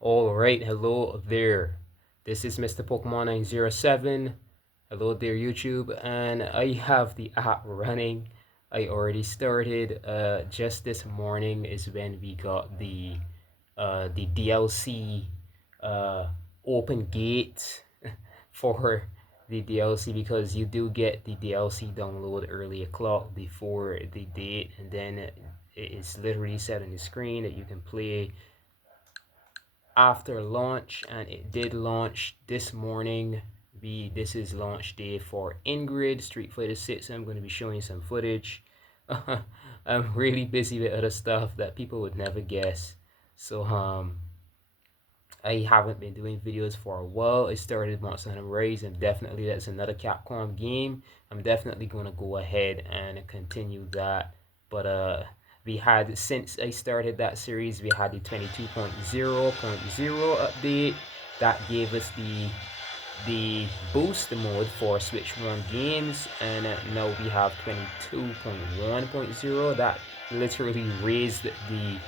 Alright, hello there. This is Mr. Pokemon 907. Hello there, YouTube. And I have the app running. I already started. Just this morning is when we got the DLC open gate for the DLC, because you do get the DLC download early o'clock before the date, and then it is literally set on the screen that you can play after launch, and it did launch this morning. This is launch day for Ingrid Street Fighter 6. I'm going to be showing some footage. I'm really busy with other stuff that people would never guess. So I haven't been doing videos for a while. I started Monster Hunter Rise, and definitely that's another Capcom game. I'm definitely going to go ahead and continue that. But we had, since I started that series, we had the 22.0.0 update that gave us the boost mode for Switch 1 games, and now we have 22.1.0 that literally raised the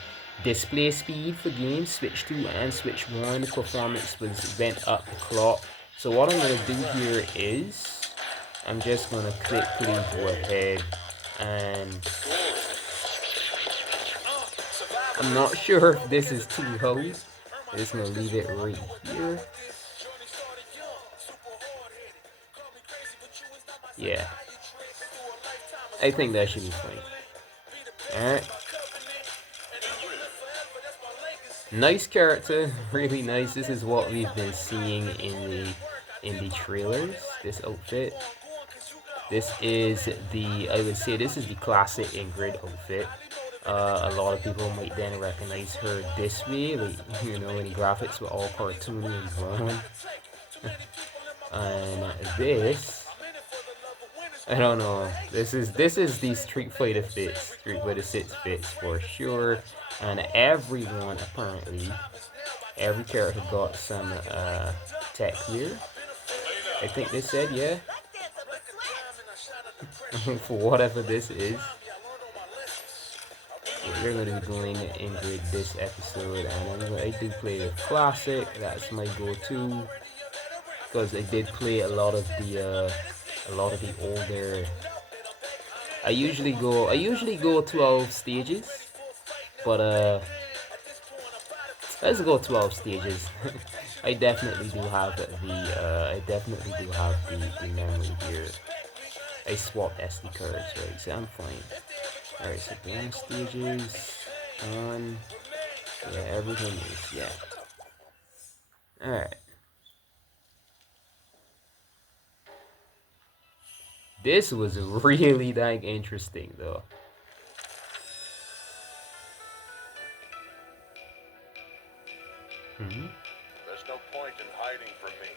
display speed for games. Switch 2 and Switch 1 performance went up the clock. So what I'm going to do here is I'm just going to quickly go ahead, and I'm not sure if this is too low. I'm just going to leave it right here. Yeah, I think that should be fine. Alright. Nice character, really nice. This is what we've been seeing in the trailers. This outfit. This is I would say this is the classic Ingrid outfit. A lot of people might then recognize her this way, like, you know, when the graphics were all cartoony and drawn. And this, I don't know. This is the Street Fighter fits, Street Fighter 6 fits for sure. And everyone apparently, every character got some tech here. I think they said, yeah. For whatever this is. We're going to be going Ingrid this episode, and I do play the classic. That's my go-to, because I did play a lot of the older. I usually go 12 stages, but let's go 12 stages. I definitely do have the memory here. I swapped SD cards, right? So I'm fine. Alright, so blank stages on. Yeah, everything is, yeah. Alright. This was really like interesting though. There's no point in hiding from me.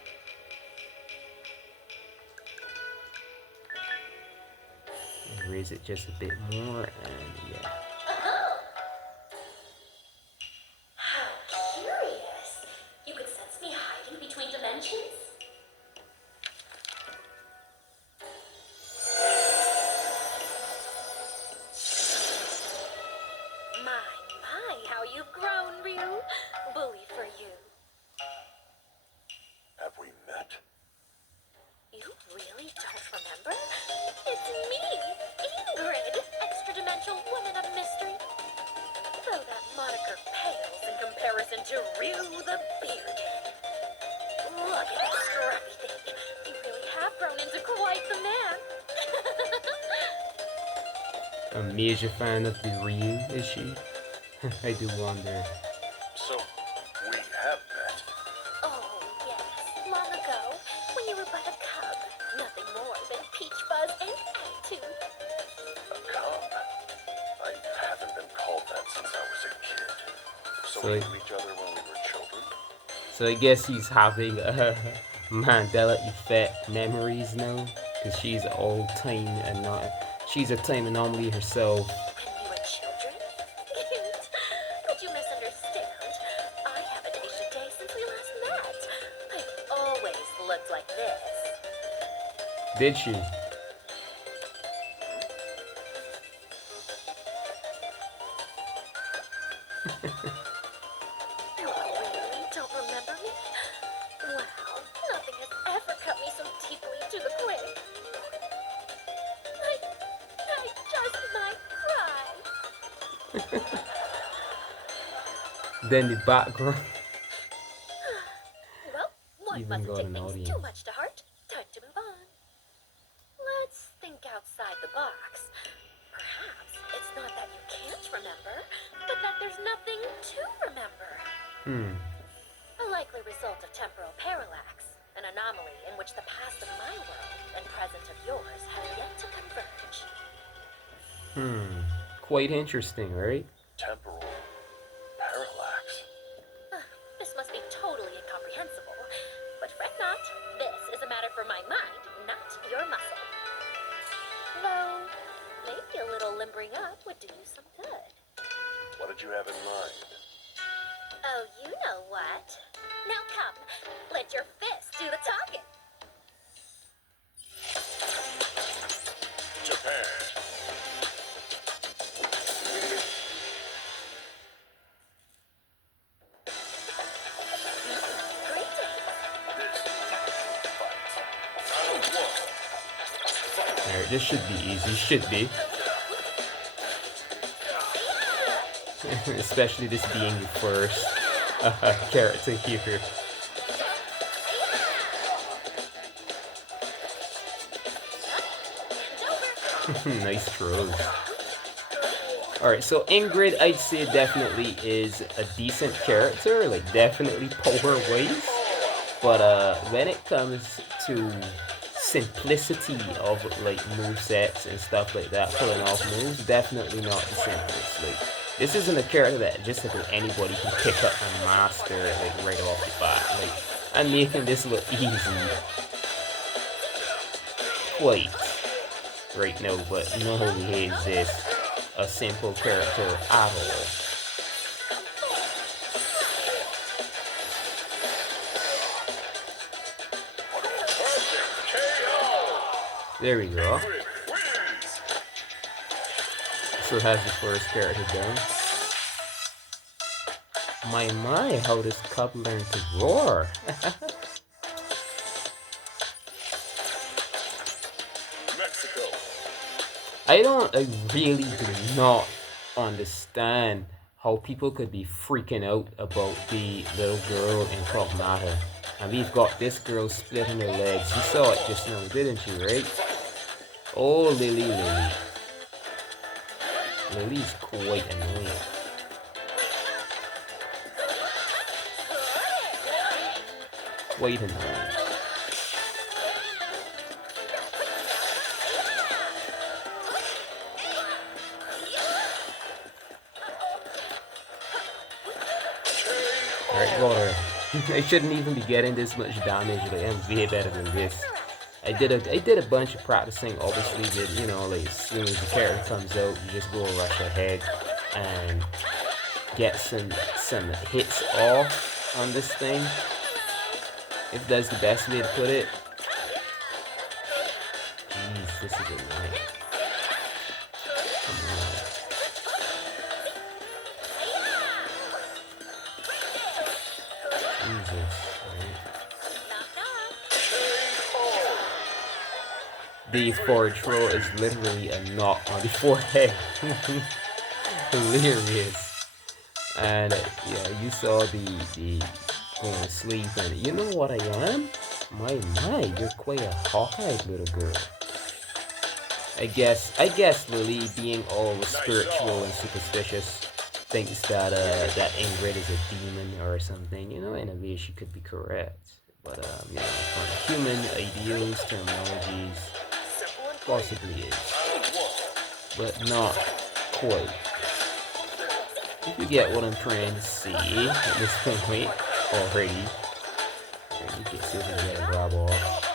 Raise it just a bit more, and yeah. How curious. You could sense me hiding between dimensions? My, how you've grown, Ryu. Bully for you. Have we met? You really don't remember? It's me, Ingrid, extra-dimensional woman of mystery. Though that moniker pales in comparison to Ryu the Bearded. Look at that scrappy thing. You really have grown into quite the man. A major fan of the Ryu, is she? I do wonder. So, we have met. Oh, yes, long ago, when you were but a cub. Nothing more than peach fuzz and attitude. A cub? I haven't been called that since I was a kid. So we knew each other when we were children? So I guess he's having Mandela effect memories now, because she's old time and not. She's a time anomaly herself. When we were children? But you misunderstand. I haven't aged a day since we last met. I've always looked like this. Did she? You are really don't remember me? Wow, nothing has ever cut me so deeply to the quick. I just might cry. Then the background Well, one even mustn't got take an things audience. too much to heart. Time to move on. Let's think outside the box. Perhaps it's not that you can't remember, but that there's nothing to remember. A likely result of temporal parallax, an anomaly in which the past of my world and present of yours have yet to converge. Quite interesting, right? Temporal parallax. This must be totally incomprehensible, but fret not. This is a matter for my mind, not your muscle. Though, maybe a little limbering up would do you some good. What did you have in mind? Oh, you know what? Now come, let your fist do the talking. Japan. Alright, this should be easy. Should be. Especially this being the first character here. Nice throws. Alright, so Ingrid, I'd say definitely is a decent character, like definitely power-wise. But when it comes to simplicity of like movesets and stuff like that, pulling off moves, definitely not the simplest. Like, this isn't a character that just about anybody can pick up and master like right off the bat. Like, I'm making this look easy. Quite right now, but no way is this a simple character at all. There we go. So has the first character done. My, how does Cub learn to roar? I really do not understand how people could be freaking out about the little girl in Pragmata. And we've got this girl splitting her legs. You saw it just now, didn't you, right? Oh, Lily. Lily's quite annoying. Quite annoying. Alright, got her. I shouldn't even be getting this much damage. Like, I'm way better than this. I did a bunch of practicing. Obviously, you know, like as soon as the character comes out, you just go rush ahead and get some hits off on this thing. If that's the best way to put it. Jeez, this is annoying. Come on. Jesus. The forward throw is literally a knock on the forehead. Hilarious. And yeah, you saw the going to sleep, and you know what I am? My, you're quite a hawk-eyed little girl. I guess Lily, being all spiritual and superstitious, thinks that that Ingrid is a demon or something. You know, in a way she could be correct. But you know, from human ideals, terminologies, possibly is, but not quite. If you get what I'm trying to see at this point already, you can see if we can get a grab off.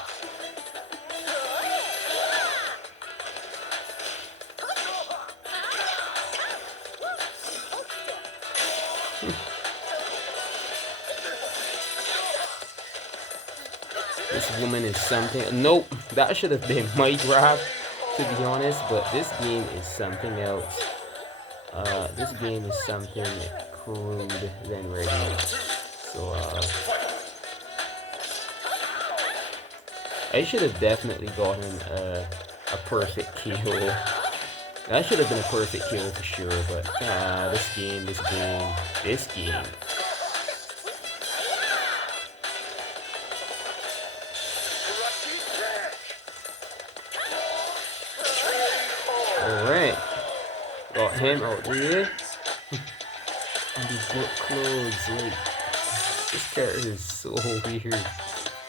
This woman is something. Nope, that should have been my grab, to be honest. But this game is something else. This game is something crude than ready. So I should have definitely gotten a perfect kill. That should have been a perfect kill for sure, but this game. Alright. Got him out there. And his book closed. Like, this character is so weird.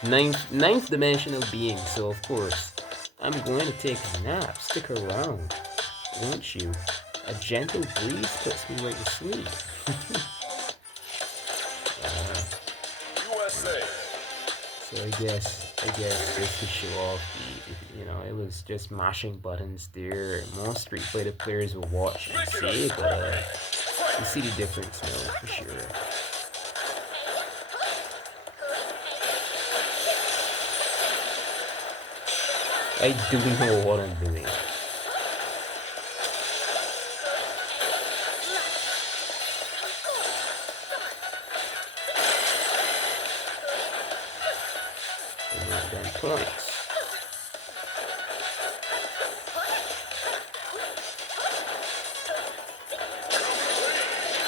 Ninth dimensional being, so of course, I'm going to take a nap. Stick around, won't you? A gentle breeze puts me right to sleep. USA. So I guess just to show off the, it was just mashing buttons there. Most Street Fighter players will watch and see, but you see the difference now for sure. I do know what I'm doing. Points.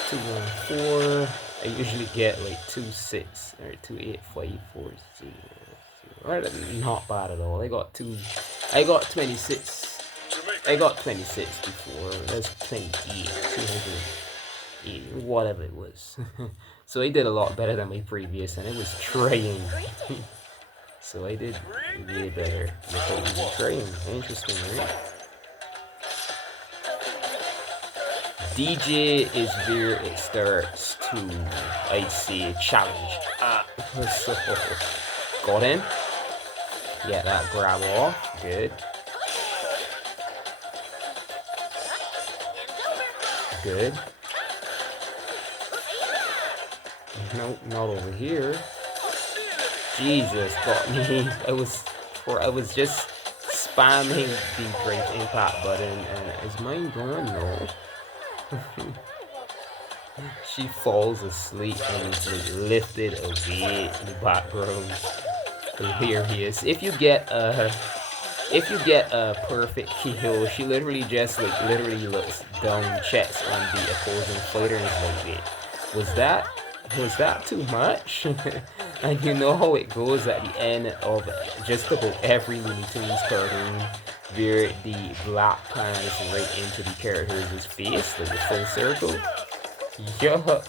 2-1-4. I usually get like 2-6 or 2-8-5-4-0-0. Not bad at all. I got 26. I got 26 before. That's 28, 280, whatever it was. So I did a lot better than my previous, and it was trying. So I did way better without even trying. Interesting, right? DJ is where it starts to, I'd say, challenge. So, got him. Yeah, that grab off. Good. Good. Nope, not over here. Jesus, got me. I was just spamming the great impact button, and is mine gone? No. She falls asleep and is like lifted away in the background. Hilarious. If you get a perfect kill, she literally just literally looks down, checks on the opposing fighter, and is like, wait, was that too much? And you know how it goes at the end of just about every Looney Tunes cartoon, where the black pans right into the character's face, like the full circle. Yup.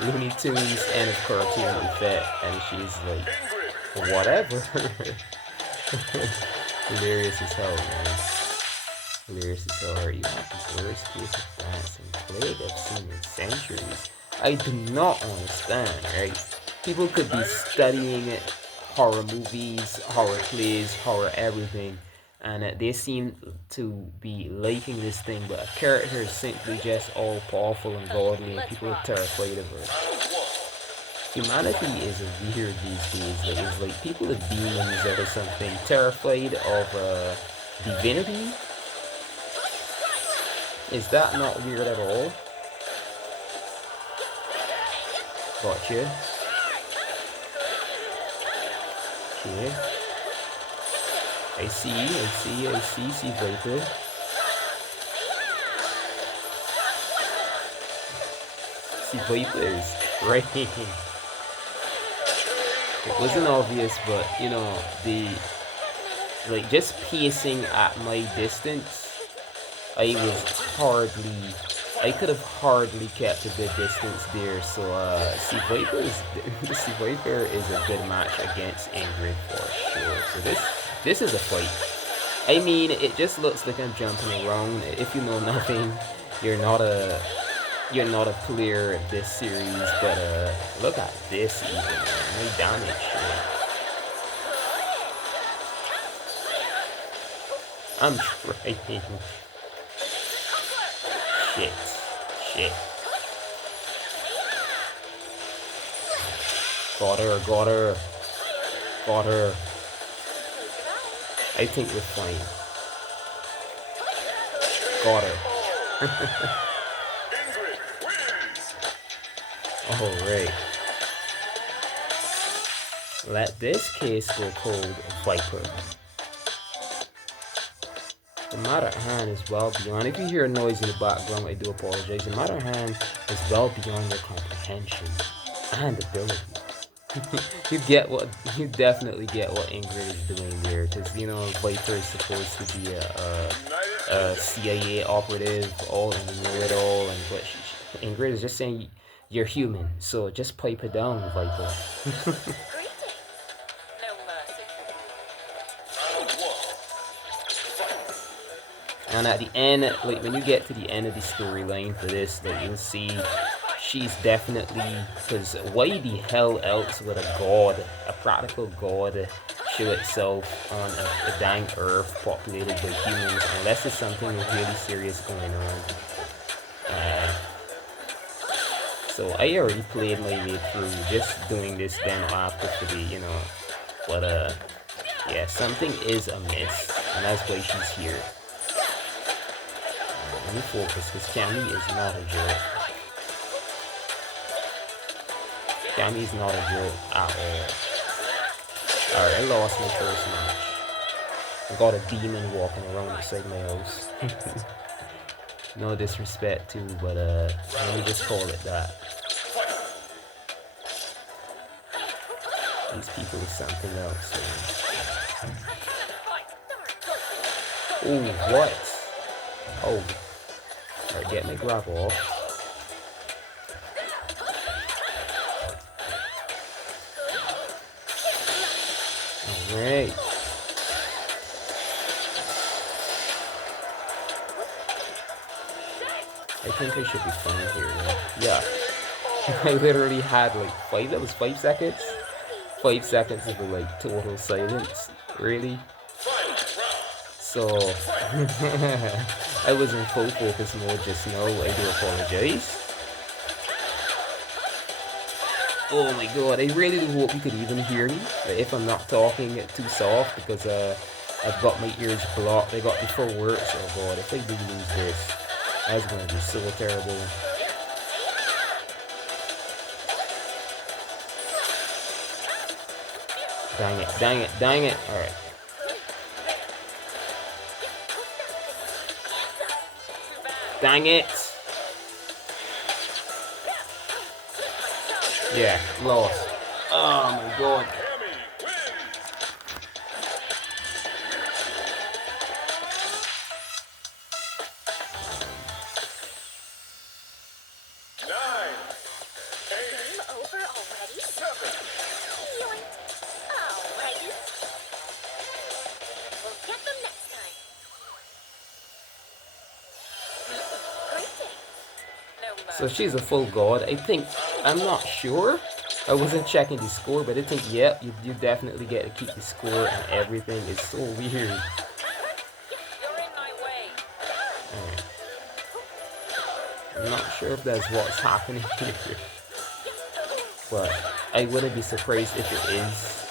Looney Tunes end of cartoon effect, and she's like, whatever. Hilarious as hell, man. Hilarious as hell. Are you at the worst case of dancing plague I've seen in centuries? I do not understand, right? People could be studying horror movies, horror plays, horror everything, and they seem to be liking this thing, but a character is simply just all powerful and godly, and people are terrified of her. Humanity is weird these days. It's like people are demons or something, terrified of divinity. Is that not weird at all? Gotcha. Okay. I see, see Viper. See Viper is crying. It wasn't obvious, but you know, just pacing at my distance, I could have hardly kept a good distance there. So see Viper is a good match against Ingrid for sure. So this is a fight. I mean, it just looks like I'm jumping around. If you know nothing, you're not a player of this series, but look at this even, man. No damage. I'm trying. Shit. Got her. I think we're fine. Got her. Alright. Let this case go cold, Viper. The matter at hand is well beyond. If you hear a noise in the background, I do apologize. The matter at hand is well beyond your comprehension and ability. You definitely get what Ingrid is doing there, because you know Viper is supposed to be a CIA operative, all and know it all, and but Ingrid is just saying you're human, so just pipe it down, Viper. And at the end, like when you get to the end of the storyline for this, like you'll see she's definitely, because why the hell else would a god, a practical god, show itself on a dang earth populated by humans unless there's something really serious going on. So I already played my way through just doing this demo after today, you know. But yeah, something is amiss, and that's why she's here. Let me focus, because Cammy is not a joke. Cammy is not a joke at all. Alright, I lost my first match. I got a demon walking around outside my house. No disrespect to, but let me just call it that. These people are something else. Oh, what? Oh. Alright, get my grab off. Alright. I think I should be fine here, though. Yeah. I literally had like 5 seconds? 5 seconds of like total silence. Really? So I was in full focus mode just now. I do apologize. Oh my god, I really do hope you could even hear me. Like, if I'm not talking too soft, because I've got my ears blocked. I got the full words. Oh god, if I do lose this, that's gonna be so terrible. Dang it, dang it, dang it. Alright. Dang it. Yeah, lost. Oh my god. So she's a full god. I think, I'm not sure. I wasn't checking the score, but I think, yeah, you definitely get to keep the score and everything. It's so weird. Alright. I'm not sure if that's what's happening here. But I wouldn't be surprised if it is.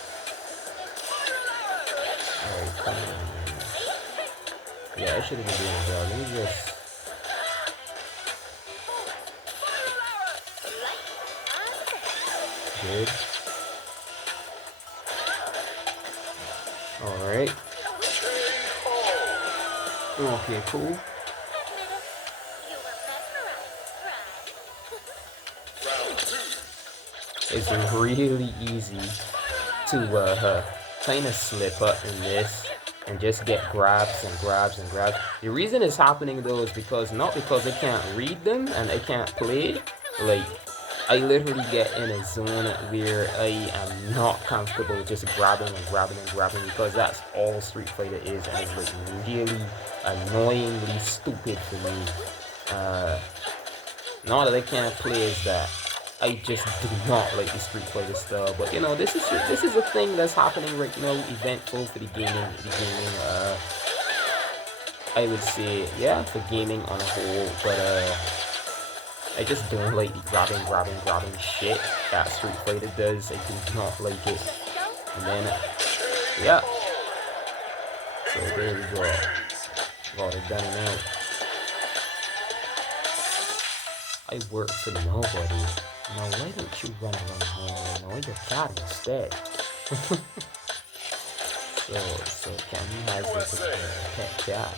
Alright, come on. Yeah, I should have been doing that. Let me just... Good. Alright. Okay, cool. It's really easy to kind of slip up in this and just get grabs and grabs and grabs. The reason it's happening though is because, not because I can't read them and I can't play, like, I literally get in a zone where I am not comfortable just grabbing and grabbing and grabbing, because that's all Street Fighter is, and it's like really annoyingly stupid for me. Not that I can't play, is that I just do not like the Street Fighter style. But you know, this is a thing that's happening right now, eventful for the gaming. I would say, yeah, for gaming on a whole, but I just don't like the grabbing shit that Street Fighter does. I do not like it. And then, yeah. So there we go. Got it done now. I work for nobody. Now why don't you run around home and annoy your cat instead? So Cammy has this pet cat.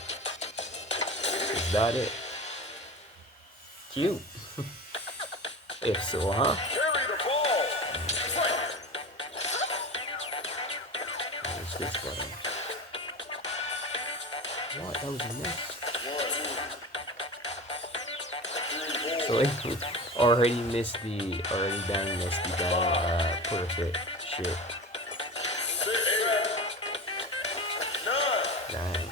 Is that it? Cute. If so, huh? Carry the ball. What's this button? What? That was a miss. So I already done missed the perfect shit. Dang.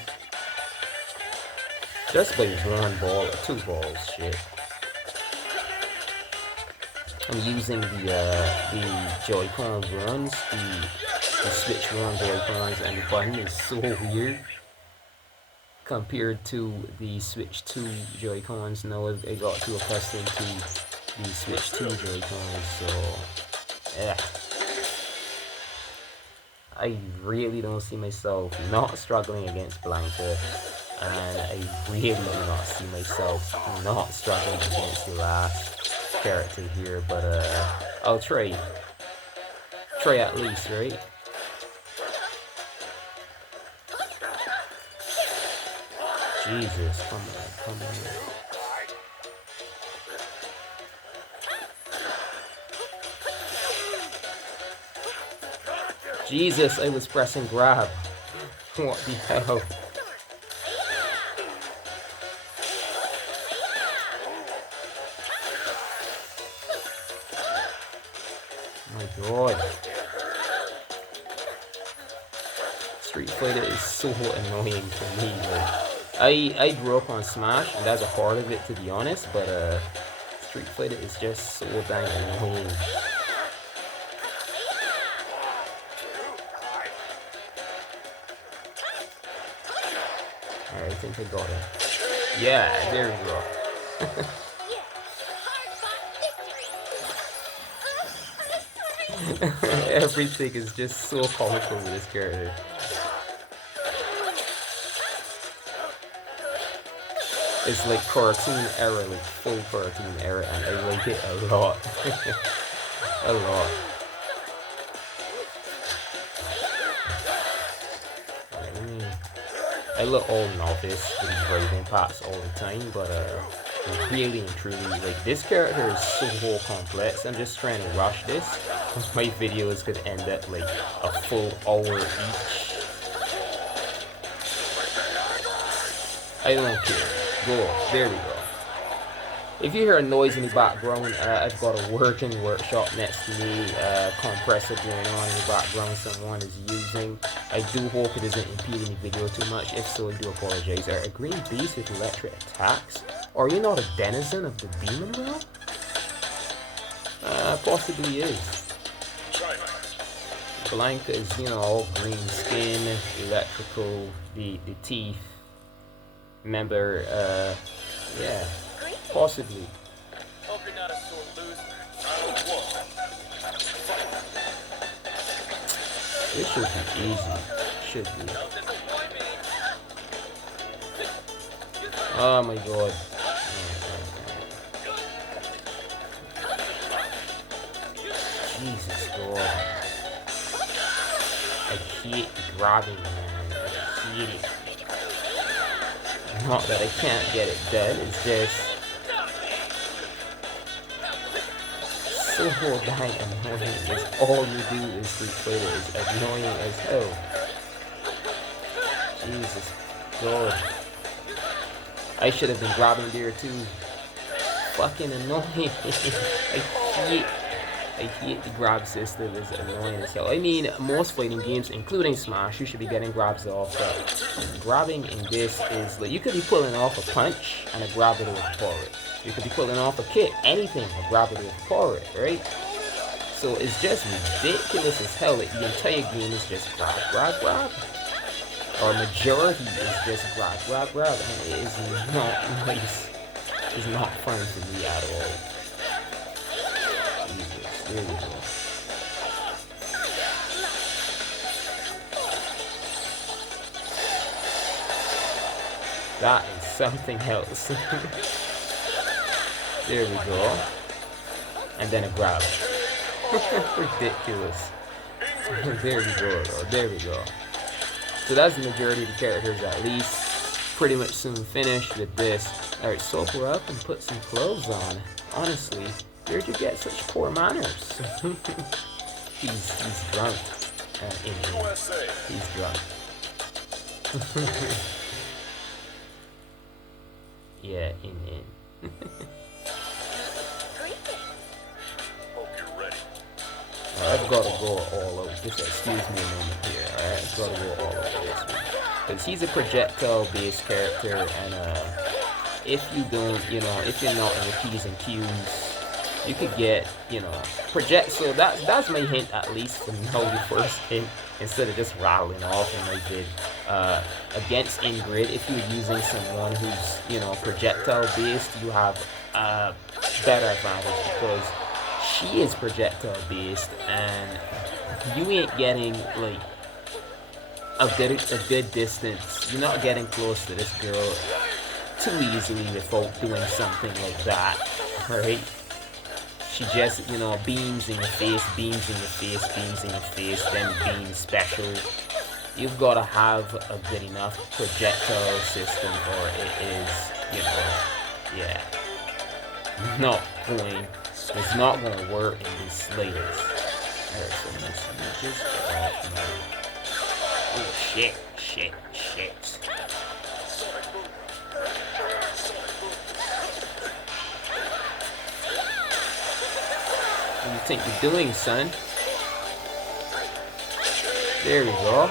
Just by one ball or two balls, shit. I'm using the Joy-Con ones, the Switch One Joy-Cons, and the button is so weird compared to the Switch 2 Joy-Cons. Now I got too accustomed to the Switch 2 Joy-Cons, so yeah. I really don't see myself not struggling against Blanca, and I really do not see myself not struggling against the last character here, but I'll try at least, right? Jesus, come on. Jesus, I was pressing grab. What the hell? My god. Street Fighter is so annoying to me. Like, I grew up on Smash, and that's a part of it, to be honest, but Street Fighter is just so dang annoying. Alright, I think I got it. Yeah, there we go. Everything is just so comical with this character. It's like cartoon era, like full cartoon era, and I like it a lot. A lot. I look all novice with these writing parts all the time, but really and truly, like, this character is so whole complex. I'm just trying to rush this. My videos could end up like a full hour each. I don't care. Go. There we go. If you hear a noise in the background, I've got a working workshop next to me, compressor going on in the background someone is using. I do hope it doesn't impede any video too much. If so, I do apologize. Are a green beast with electric attacks? Are you not a denizen of the demon realm? Possibly is. Blanca is, you know, all green skin, electrical, the teeth. Remember, yeah, possibly. Hope you're not a sore loser. This should be easy. Should be. Oh my god. Jesus god. I hate grabbing, man. I hate it. Not that I can't get it done, it's just so dang annoying. It's all you do is Street Fighter is annoying as hell. Jesus god. I should have been grabbing there too. Fucking annoying. I hate the grab system, it's annoying as hell. I mean, most fighting games, including Smash, you should be getting grabs off, but grabbing in this is like, you could be pulling off a punch and a grab it over forward. You could be pulling off a kick, anything, a grab it over forward, right? So it's just ridiculous as hell. Like, the entire game is just grab. Or majority is just grab. And it is not nice. It's not fun for me at all. There we go. That is something else. There we go. And then a grab. Ridiculous. There we go, though. There we go. So that's the majority of the characters, at least. Pretty much soon finished with this. Alright, soap her up and put some clothes on. Honestly, where'd you get such poor manners? he's drunk. He's drunk. Yeah, in. Hope you're ready. I've got to go all out. Just excuse me a moment here. Alright, I've got to go all out this one. Because he's a projectile-based character, and if you don't, if you're not in the P's and Q's, you could get, So that's my hint, at least, from now the first hint, instead of just rattling off and I did. Against Ingrid, if you're using someone who's, projectile-based, you have a better advantage because she is projectile-based, and you ain't getting, like, a good distance. You're not getting close to this girl too easily without doing something like that, right? She just, beams in your face, beams in your face, beams in your face, then beams special. You've got to have a good enough projectile system, or it is, yeah, it's not going to work in the slightest. Alright, so let's just get off now. Oh, shit. What do you think you're doing, son? There we go.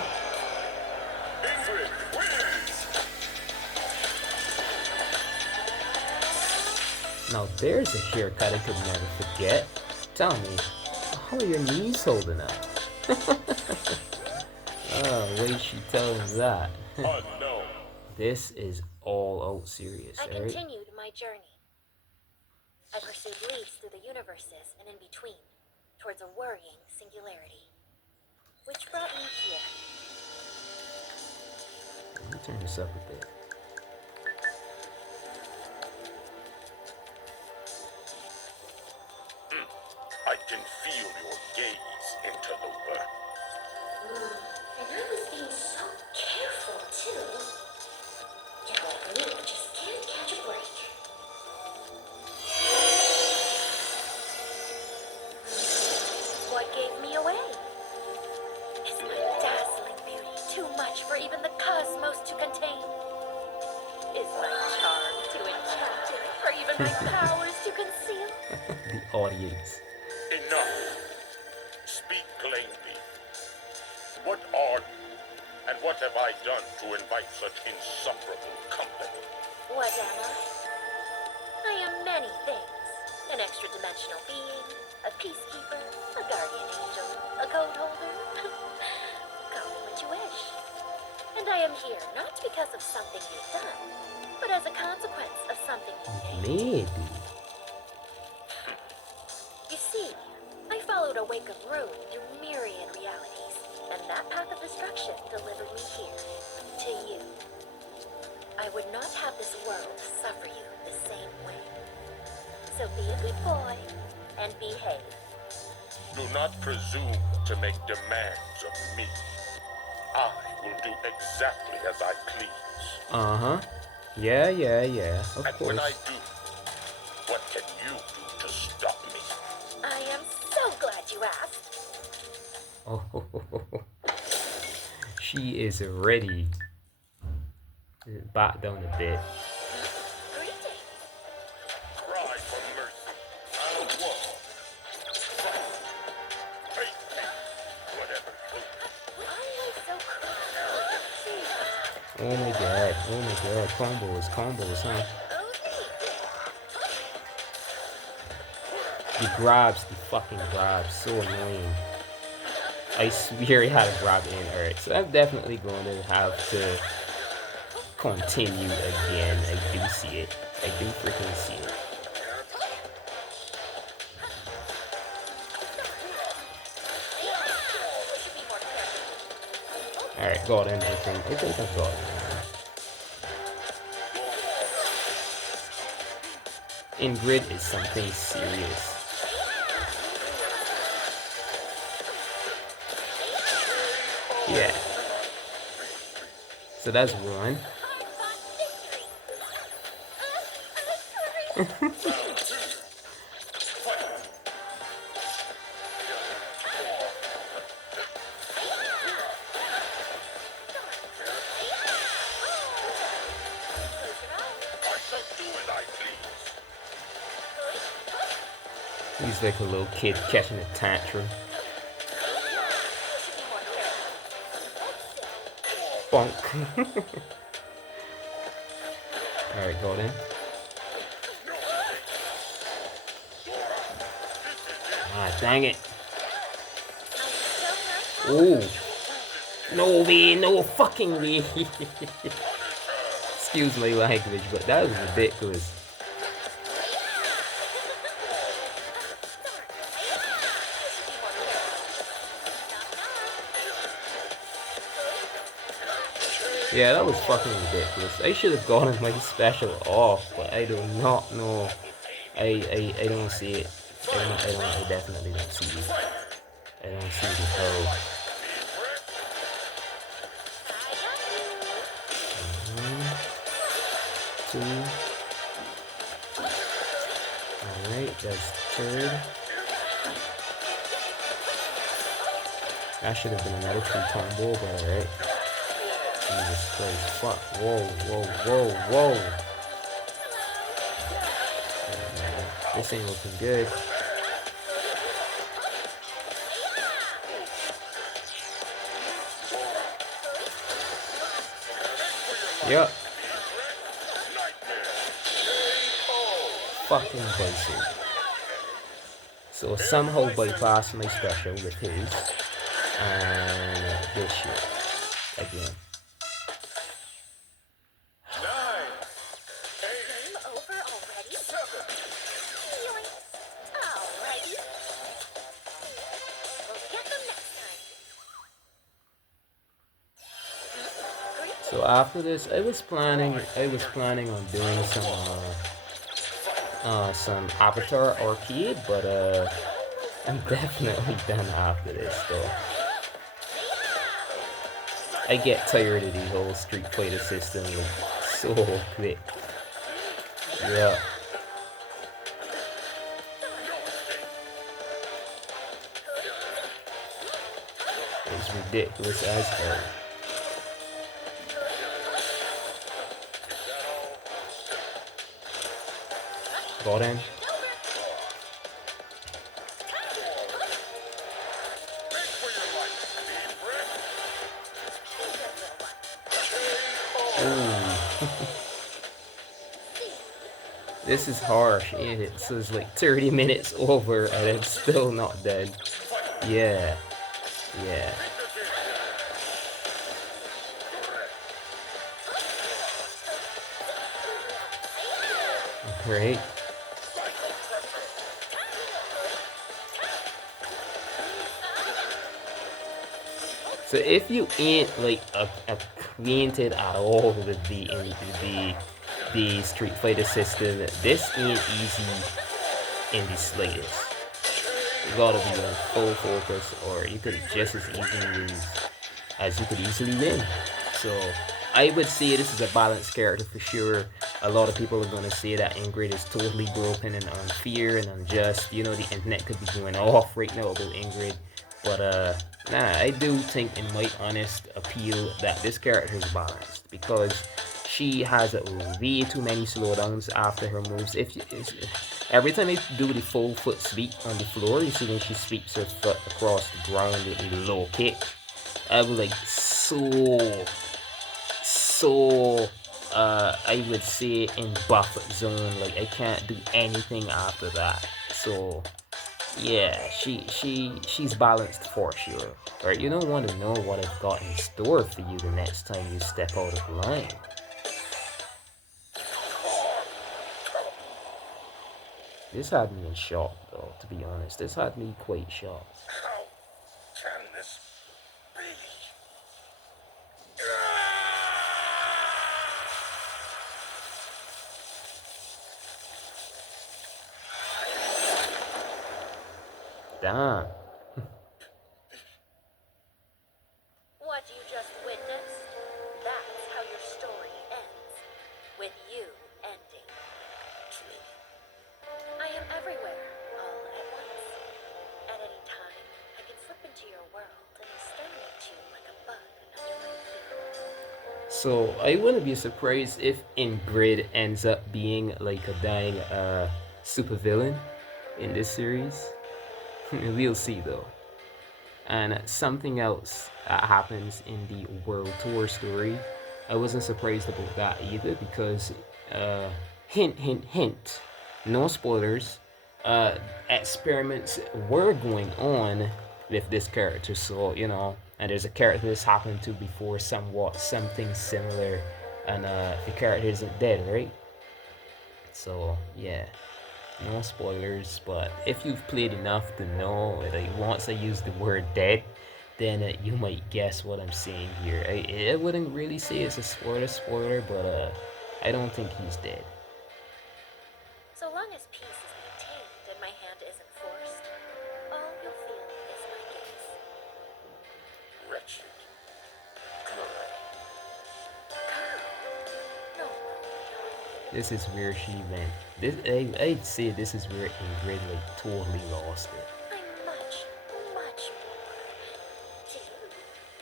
Now there's a haircut I could never forget. Tell me, how are your knees holding up? Oh, wait, she tells that. This is all out serious, I right? continued my journey. I pursued leaps through the universes and in between, towards a worrying singularity, which brought me here. Let me turn this up a bit. I can feel your gaze, interloper. And I was being so careful, too. You're like me, just can't catch a break. What gave me away? Is my dazzling beauty too much for even the cosmos to contain? Is my charm too enchanting for even my powers to conceal? The audience. Enough. Speak plainly. What are you, and what have I done to invite such insufferable company? What am I? I am many things. An extra-dimensional being, a peacekeeper, a guardian angel, a code holder. Call me what you wish. And I am here not because of something you've done, but as a consequence of something you made. Maybe. You see, I followed a wake of ruin through myriad realities, and that path of destruction delivered me here, to you. I would not have this world suffer you the same way. So be a good boy, and behave. Do not presume to make demands of me. I will do exactly as I please. Uh-huh. Yeah. Of And course. when I do, what can you do to stop me? I am so glad you asked. Oh, she is ready to back down a bit. Greetings. Cry for mercy. I'll walk. Fight. Hate me. Whatever. I am so cruel. Oh my god. Combos, huh? He grabs, so annoying. I swear he had a grab in. Alright, so I'm definitely going to have to continue again. I do see it. I do freaking see it. Alright, got him. I think I've got him. Ingrid is something serious. Yeah. So that's one. He's like a little kid catching a tantrum. Bonk. Alright, got him. Ah, dang it. Oh. No way, no fucking way. Excuse my language, but that was ridiculous. Yeah, that was fucking ridiculous. I should have gotten my special off, but I do not know. I don't see it. I definitely don't see it. I don't see the how. Two. Alright, that's third. That should have been another 3 combo, but alright. Jesus Christ, fuck. Whoa, whoa, whoa, whoa. Oh, man. This ain't looking good. Yep. Fucking basic. So somehow bypass my special with his. And this shit. Again. So after this, I was planning on doing some Avatar arcade, but I'm definitely done after this though. I get tired of the whole Street Fighter system like, so quick. Yeah. It's ridiculous as hell. Got him. This is harsh, ain't it? So it's like 30 minutes over and I'm still not dead. Yeah. Yeah. Great. So if you ain't like acquainted at all with the Street Fighter system, this ain't easy in the slightest. You gotta be in full focus, or you could just as easily lose as you could easily win. So I would say this is a balanced character for sure. A lot of people are gonna say that Ingrid is totally broken and unfair and unjust. You know, the internet could be going off right now about Ingrid. But nah, I do think in my honest appeal that this character is balanced because she has way too many slowdowns after her moves. Every time I do the full foot sweep on the floor, you see when she sweeps her foot across the ground with a low kick, I was like so I would say in buffer zone, like I can't do anything after that. So yeah, she's balanced for sure. Alright, you don't want to know what I've got in store for you the next time you step out of line. This had me in shock though, to be honest. This had me quite shocked. How can this be? Damn. What So I wouldn't be surprised if Ingrid ends up being like a dying supervillain in this series. We'll see though. And something else that happens in the World Tour story, I wasn't surprised about that either because, uh, hint, hint, hint, no spoilers, uh, experiments were going on with this character. So, and there's a character this happened to before, somewhat something similar, and the character isn't dead, right? So, yeah. No spoilers, but if you've played enough to know, like once I use the word dead, then you might guess what I'm saying here. I wouldn't really say it's a spoiler, but I don't think he's dead. So long as peace is maintained and my hand isn't forced, all you'll feel is my gaze. Wretched girl. No, This is where she went. I'd say this is where Ingrid like totally lost it. I'm much, much more to you.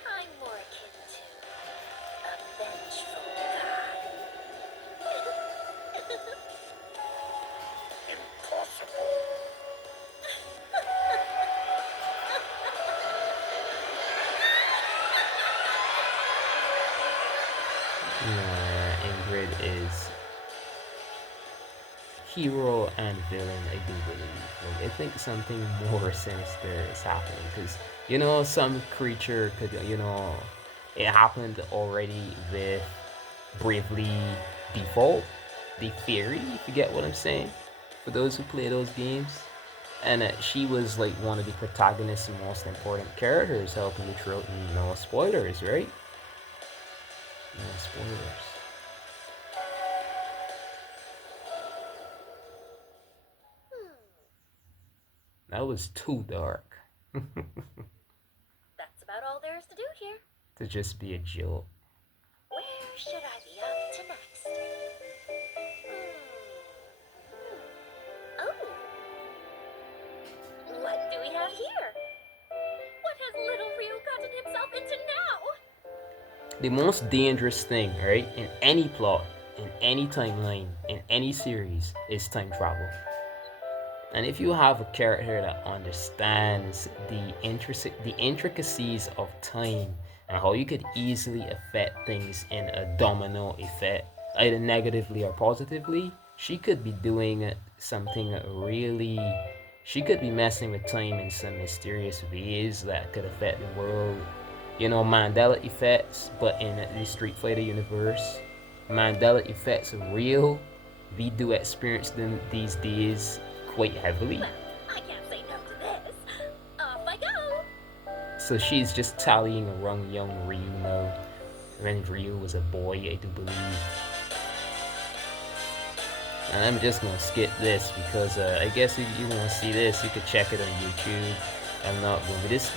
I'm more akin to a vengeful god. Impossible. Ingrid is hero and villain, I do believe. Like, I think something more sinister is happening because some creature could it happened already with Bravely Default, the theory, if you get what I'm saying. For those who play those games, and she was like one of the protagonists and most important characters, helping you throughout. No spoilers, right? No spoilers. That was too dark That's about all there is to do here. to just be a joke. Where should I be up to next? Oh. What do we have here? What has little Ryu gotten himself into now? The most dangerous thing, right, in any plot, in any timeline, in any series, is time travel. And if you have a character that understands the intricacies of time and how you could easily affect things in a domino effect, either negatively or positively, she could be doing something really. She could be messing with time in some mysterious ways that could affect the world. Mandela effects, but in the Street Fighter universe, Mandela effects are real. We do experience them these days quite heavily. Well, I can't say no to this. Off I go. So she's just tallying around young Ryu now. When Ryu was a boy, I do believe. And I'm just gonna skip this because I guess if you want to see this, you could check it on YouTube. I'm not going. This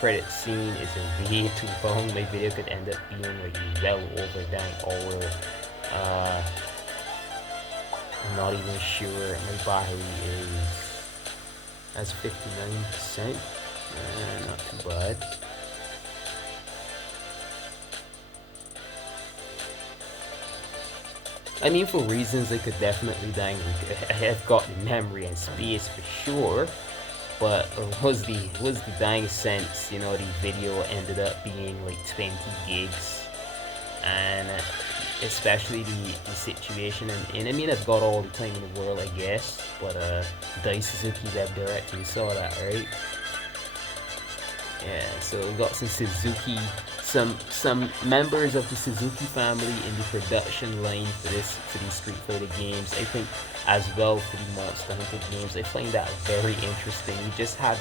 credit scene is way too long. My video could end up being like well over dang hour. I'm not even sure my battery is. That's 59%. Not too bad. I mean, for reasons I could definitely I have got the memory and space for sure. But was the dying sense, the video ended up being like 20 gigs, and especially the situation, and I mean, I've got all the time in the world, I guess, but Dai Suzuki web director, you saw that, right? Yeah, so we got some members of the Suzuki family in the production line for these Street Fighter games. I think as well for the Monster Hunter games. I find that very interesting. We just had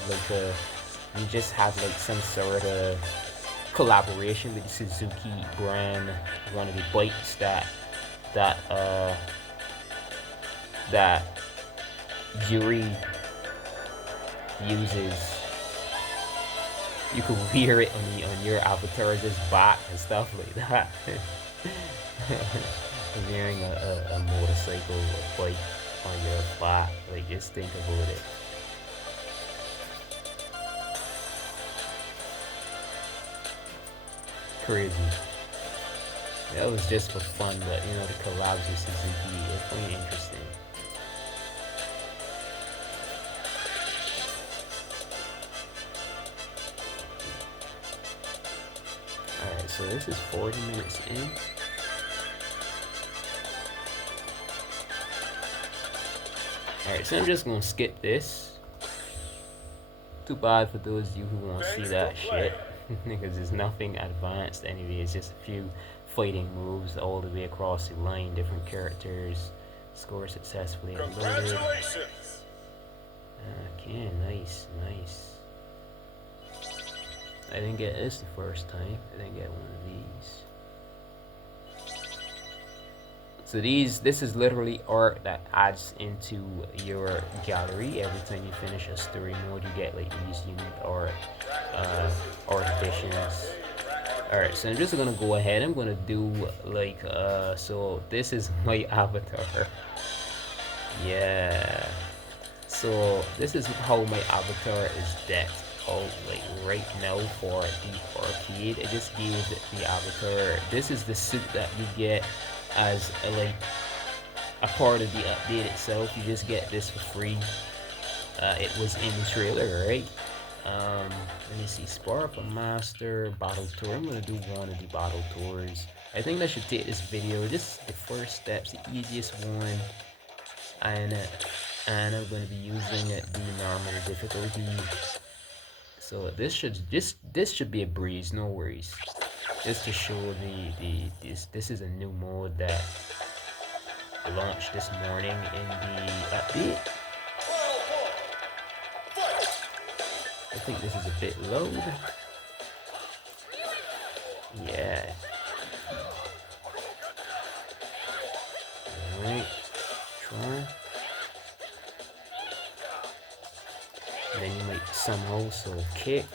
like some sort of collaboration with the Suzuki brand, one of the bikes that Yuri uses. You could wear it on your avatar's back and stuff like that. Wearing a motorcycle or bike on your back, like just think about it. crazy. That was just for fun, but you know, the collabs with Suzuki are pretty interesting. Alright, so this is 40 minutes in. Alright, so I'm just gonna skip this. Too bad for those of you who won't see that shit. Because there's nothing advanced anyway, it's just a few fighting moves all the way across the line, different characters, score successfully unloaded. Congratulations! Okay, nice, nice. I didn't get this the first time, I didn't get one of these. So this is literally art that adds into your gallery. Every time you finish a story mode, you get like these unique art editions. Alright, so I'm just gonna go ahead. I'm gonna do like so this is my avatar. Yeah. So this is how my avatar is decked out like right now for the arcade. It just gives the avatar. This is the suit that you get as a part of the update itself. You just get this for free. It was in the trailer, right? Let me see, Spark Master Battle Tour. I'm gonna do one of the battle tours. I think I should take this video, just the first steps, the easiest one, and I'm gonna be using the normal difficulty. So this should be a breeze, no worries. Just to show this is a new mode that launched this morning in the update. I think this is a bit low. Yeah. Alright. Try. And then you might somehow also kick.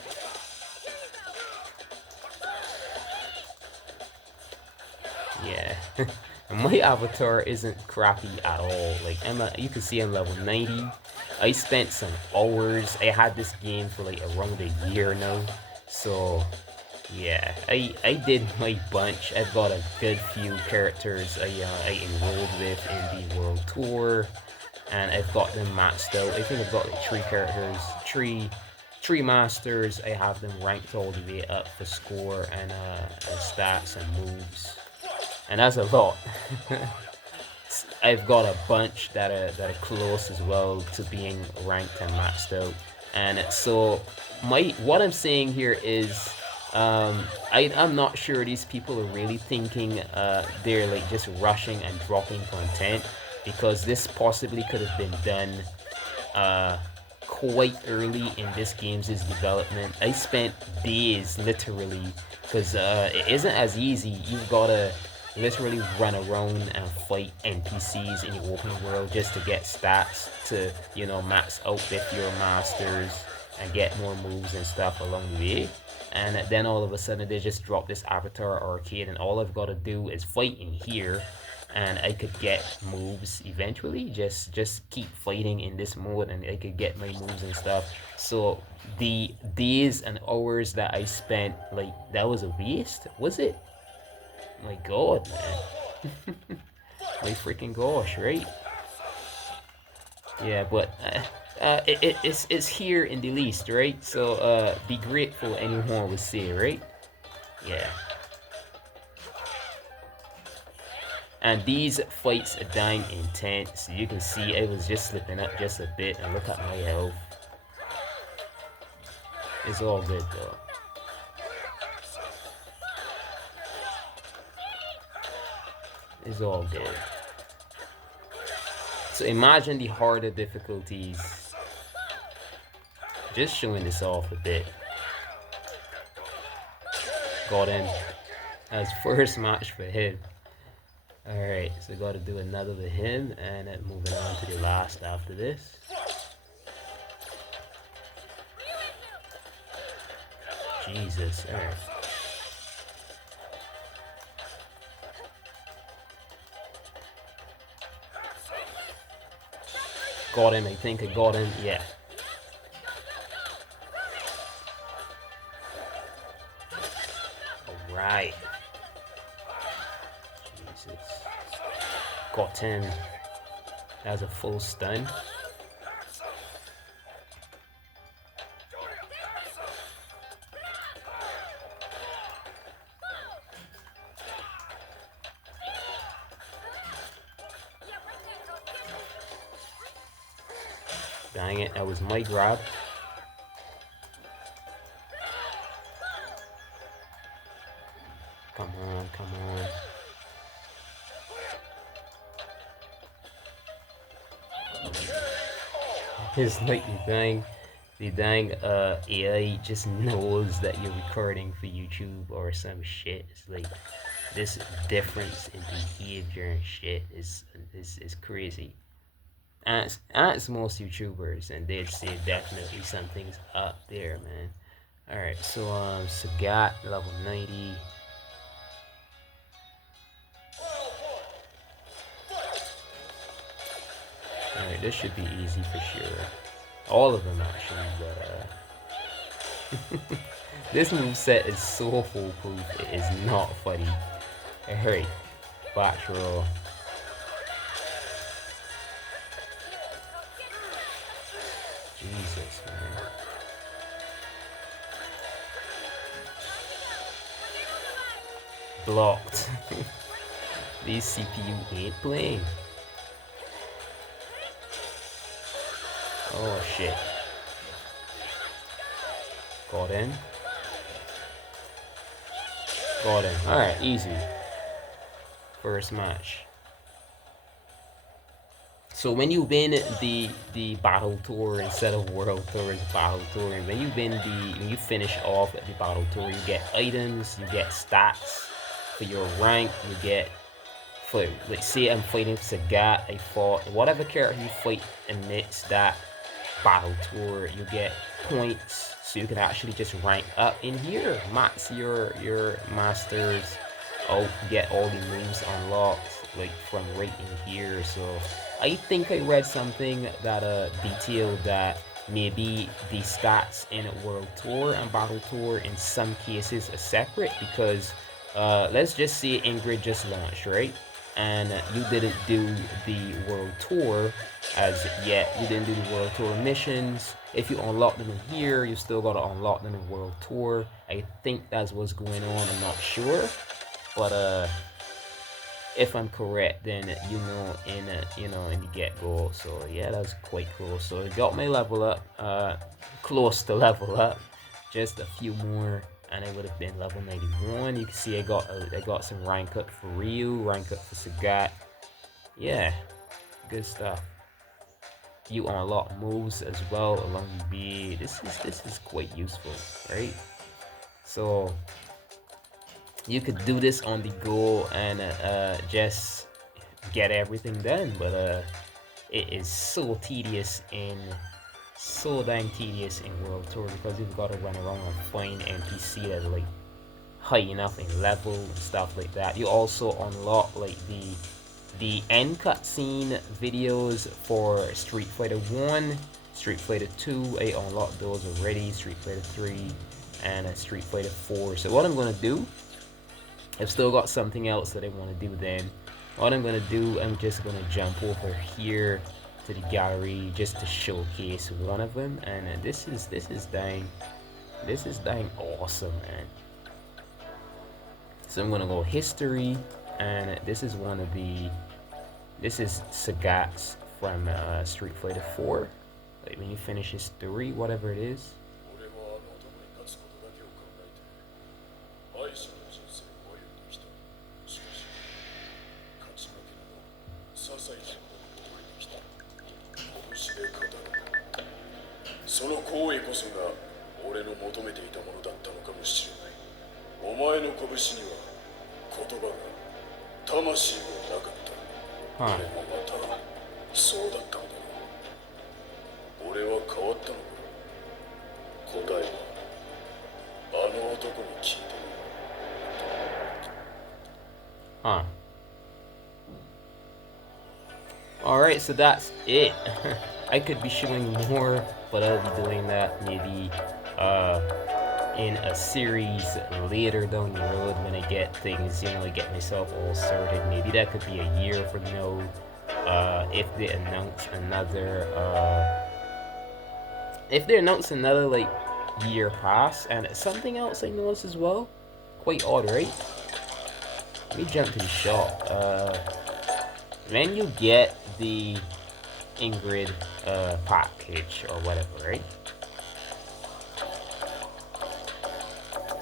Yeah. My avatar isn't crappy at all. Like you can see I'm level 90. I spent some hours. I had this game for like around a year now. So yeah, I did my bunch. I've got a good few characters I enrolled with in the world tour, and I've got them maxed out. I think I've got like 3 characters, three masters. I have them ranked all the way up for score and stats and moves. And that's a lot. I've got a bunch that are close as well to being ranked and maxed out. And so what I'm saying here is I'm not sure these people are really thinking they're like just rushing and dropping content, because this possibly could have been done quite early in this game's development. I spent days literally, because it isn't as easy. You've gotta literally run around and fight NPCs in the open world just to get stats to, you know, max out with your masters and get more moves and stuff along the way. And then all of a sudden they just drop this avatar arcade, and all I've got to do is fight in here and I could get moves eventually. Just keep fighting in this mode and I could get my moves and stuff. So the days and hours that I spent, like, that was a waste, was it? My god, man. My freaking gosh, right? Yeah, but it's here in the least, right? So be grateful, anyone would say, right? Yeah. And these fights are dying intense. You can see I was just slipping up just a bit, and look at my health. It's all good though. It's all good. So imagine the harder difficulties. Just showing this off a bit. Got him. That's first match for him. Alright, so gotta do another with him, and then moving on to the last after this. Jesus, alright. Got him, I think I got him, yeah. Right. Jesus. Got him. That's a full stun. Dang it, that was my grab. Come on, come on. It's like the dang AI just knows that you're recording for YouTube or some shit. It's like this difference in behavior and shit is crazy. Ask most YouTubers and they'd say definitely something's up there, man. Alright, so Sagat, level 90. Alright, this should be easy for sure. All of them actually, but this moveset is so foolproof, it is not funny. Alright, back roll. Jesus, man. Blocked. These CPU ain't playing. Oh shit. Got in. Got in. Alright, easy. First match. So when you win the battle tour instead of world tour, it's battle tour, and when you finish off the battle tour, you get items, you get stats for your rank, you get for, let's say I'm fighting Sagat, I fought whatever character you fight amidst that battle tour, you get points so you can actually just rank up in here, max your masters, get all the moves unlocked like from right in here. So I think I read something that detailed that maybe the stats in World Tour and Battle Tour in some cases are separate because let's just say Ingrid just launched, right? And you didn't do the World Tour as yet. You didn't do the World Tour missions. If you unlock them in here, you still gotta unlock them in World Tour. I think that's what's going on. I'm not sure, but if I'm correct, then in the get-go. So yeah, that's quite cool. So I got my level up, close to level up, just a few more, and I would have been level 91. You can see I got some rank up for Ryu, rank up for Sagat. Yeah, good stuff. You unlock moves as well along the way. This is quite useful, right? So you could do this on the go and just get everything done, but it is so dang tedious in World Tour because you've got to run around and find NPC that are like high enough in level and stuff like that. You also unlock like the end cutscene videos for Street Fighter 1, Street Fighter 2, I unlocked those already, Street Fighter 3, and Street Fighter 4. So what I'm going to do, I've still got something else that I want to do then. What I'm going to do, I'm just going to jump over here to the gallery just to showcase one of them. And this is dang awesome, man. So I'm going to go history, and this is this is Sagat's from Street Fighter 4. Like when you finish his story, whatever it is. Huh. Huh. Alright, so that's it. I could be showing more, but I'll be doing that maybe in a series later down the road when I get things, get myself all sorted. Maybe that could be a year from now. If they announce another, like year pass, and something else I noticed as well, quite odd, right? Let me jump to the shop. When you get the Ingrid package or whatever, right?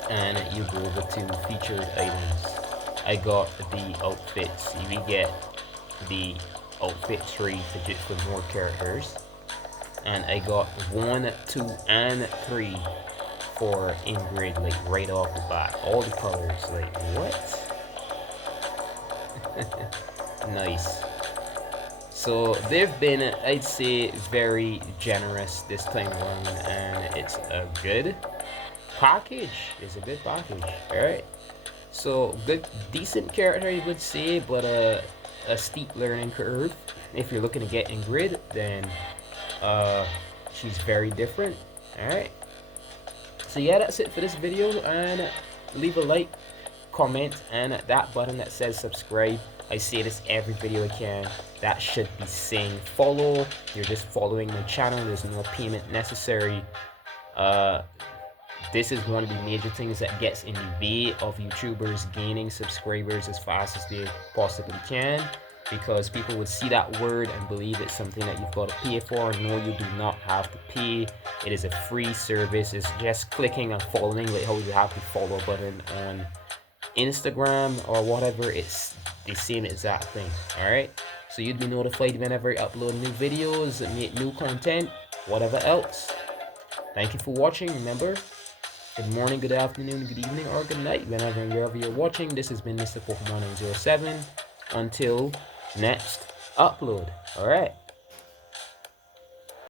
And you go over to featured items. I got the outfits. We get the outfit tree to get for more characters. And I got 1, 2, and 3 for Ingrid, like right off the bat. All the colors, like what? Nice. So they've been, I'd say, very generous this time around, and it's a good package. It's a good package. All right. So good, decent character, I would say, but a steep learning curve. If you're looking to get Ingrid, then she's very different. All right. So yeah, that's it for this video, and leave a like, comment, and that button that says subscribe. I say this every video I can. That should be saying follow. You're just following my channel. There's no payment necessary. This is one of the major things that gets in the way of YouTubers gaining subscribers as fast as they possibly can, because people would see that word and believe it's something that you've got to pay for. No, you do not have to pay. It is a free service. It's just clicking and following, like how you have the follow button on Instagram or whatever. It's the same exact thing. Alright, so you'd be notified whenever I upload new videos, make new content, whatever else. Thank you for watching. Remember, good morning, good afternoon, good evening, or good night, whenever and wherever you're watching. This has been Mr. Pokemon 907. Until next upload. Alright.